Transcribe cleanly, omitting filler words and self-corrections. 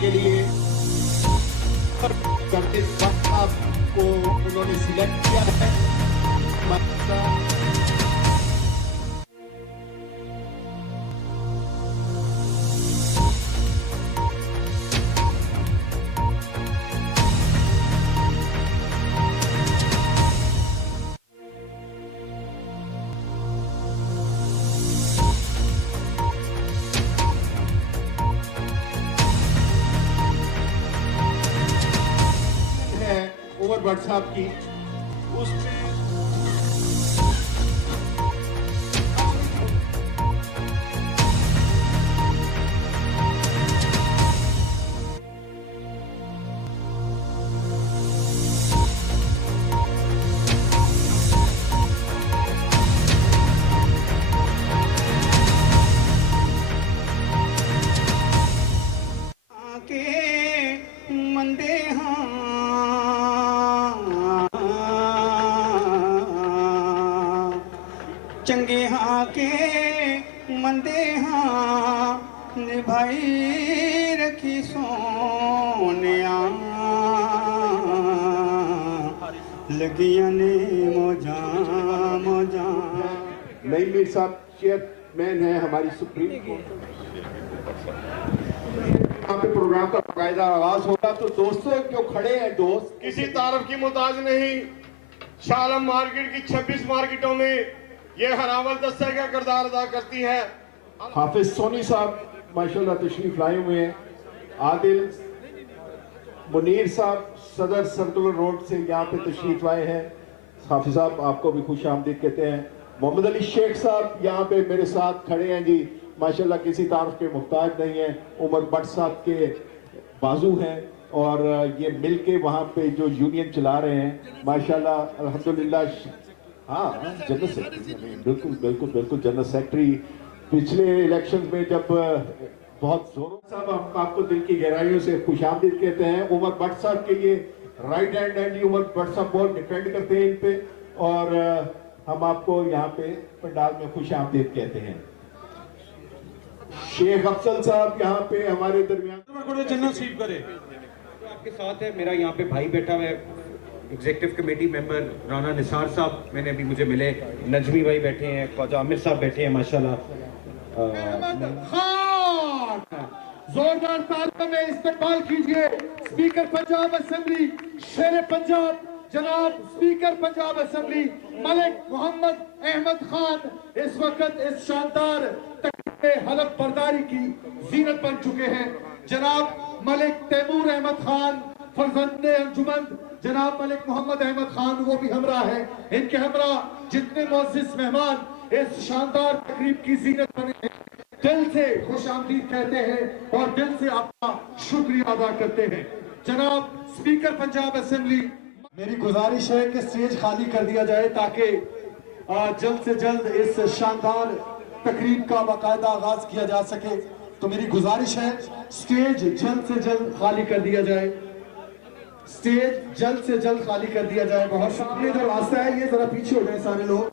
के लिए करते वक्त को उन्होंने सिलेक्ट किया है। उमर भट्ट साहब की उसमें चंगे हाँ के मंदे हाँ निभाई रखी सोनिया लगिया ने मौजा मौजा। नई मीर साहब चेयरमैन है हमारी सुप्रीम कोर्ट। यहाँ पे प्रोग्राम का बाकायदा आगाज होगा तो दोस्तों क्यों खड़े हैं दोस्त, किसी तारफ की मोहताज नहीं। शालम मार्केट की 26 मार्केटों में ये हरावल दस्ता का किरदार अदा करती है। हाफिज सोनी साहब माशाल्लाह तशरीफ लाए हुए हैं। आदिल मुनीर साहब सदर सर्कुलर रोड से यहाँ पे तशरीफ लाए हैं। हाफिज साहब आपको भी खुश आमदीद कहते हैं। मोहम्मद अली शेख साहब यहाँ पे मेरे साथ खड़े हैं जी, माशाल्लाह किसी तारफ के मुहताज नहीं है। उमर भट्ट साहब के बाजू हैं और ये मिलके वहाँ पे जो यूनियन चला रहे हैं माशाल्लाह अल्हम्दुलिल्लाह। हाँ जनरल सेक्रेटरी, बिल्कुल बिल्कुल बिल्कुल जनरल सेक्रेटरी। पिछले इलेक्शन में जब बहुत जोरों साहब हम आपको दिल की गहराइयों से खुशामदीद कहते हैं। उमर भट्ट साहब के लिए राइट हैंड है जी, उमर भट्ट साहब बहुत डिपेंड करते हैं इन पे और हम आपको यहाँ पे पंडाल में खुशामदीद कहते हैं। शेख अफसल साहब यहाँ पे हमारे दरमियान जनरल सीट करे आपके साथ है। मेरा यहाँ पे भाई बैठा हुआ है, executive committee member Rana Nisar साहब मैंने अभी मुझे मिले। नजमी भाई बैठे हैं, ख्वाजा आमिर साहब बैठे हैं माशाल्लाह। जोरदार तालियों में इस्तकबाल कीजिए स्पीकर पंजाब असेंबली शेर पंजाब जनाब स्पीकर पंजाब असेंबली मलिक मोहम्मद अहमद खान इस वक्त इस शानदार हलफ बर्दारी की जीनत बन चुके हैं। जनाब मलिक तैमूर अहमद खान फरजंदे अंजुमन जनाब मलिक मोहम्मद अहमद खान वो भी हमरा है। इनके हमरा जितने मुअज़्ज़िज़ मेहमान इस शानदार तकरीब की जीनत बने हैं, दिल से खुशामदीद कहते हैं और दिल से आपका शुक्रिया अदा करते हैं। जनाब स्पीकर पंजाब असेंबली, मेरी गुजारिश है कि स्टेज खाली कर दिया जाए ताकि जल्द से जल्द इस शानदार तकरीब का बाकायदा आगाज किया जा सके। तो मेरी गुजारिश है स्टेज जल्द से जल्द खाली कर दिया जाए, स्टेज जल्द से जल्द खाली कर दिया जाए। बहुत शुक्रिया। जो रास्ता है ये जरा पीछे हो जाए सारे लोग।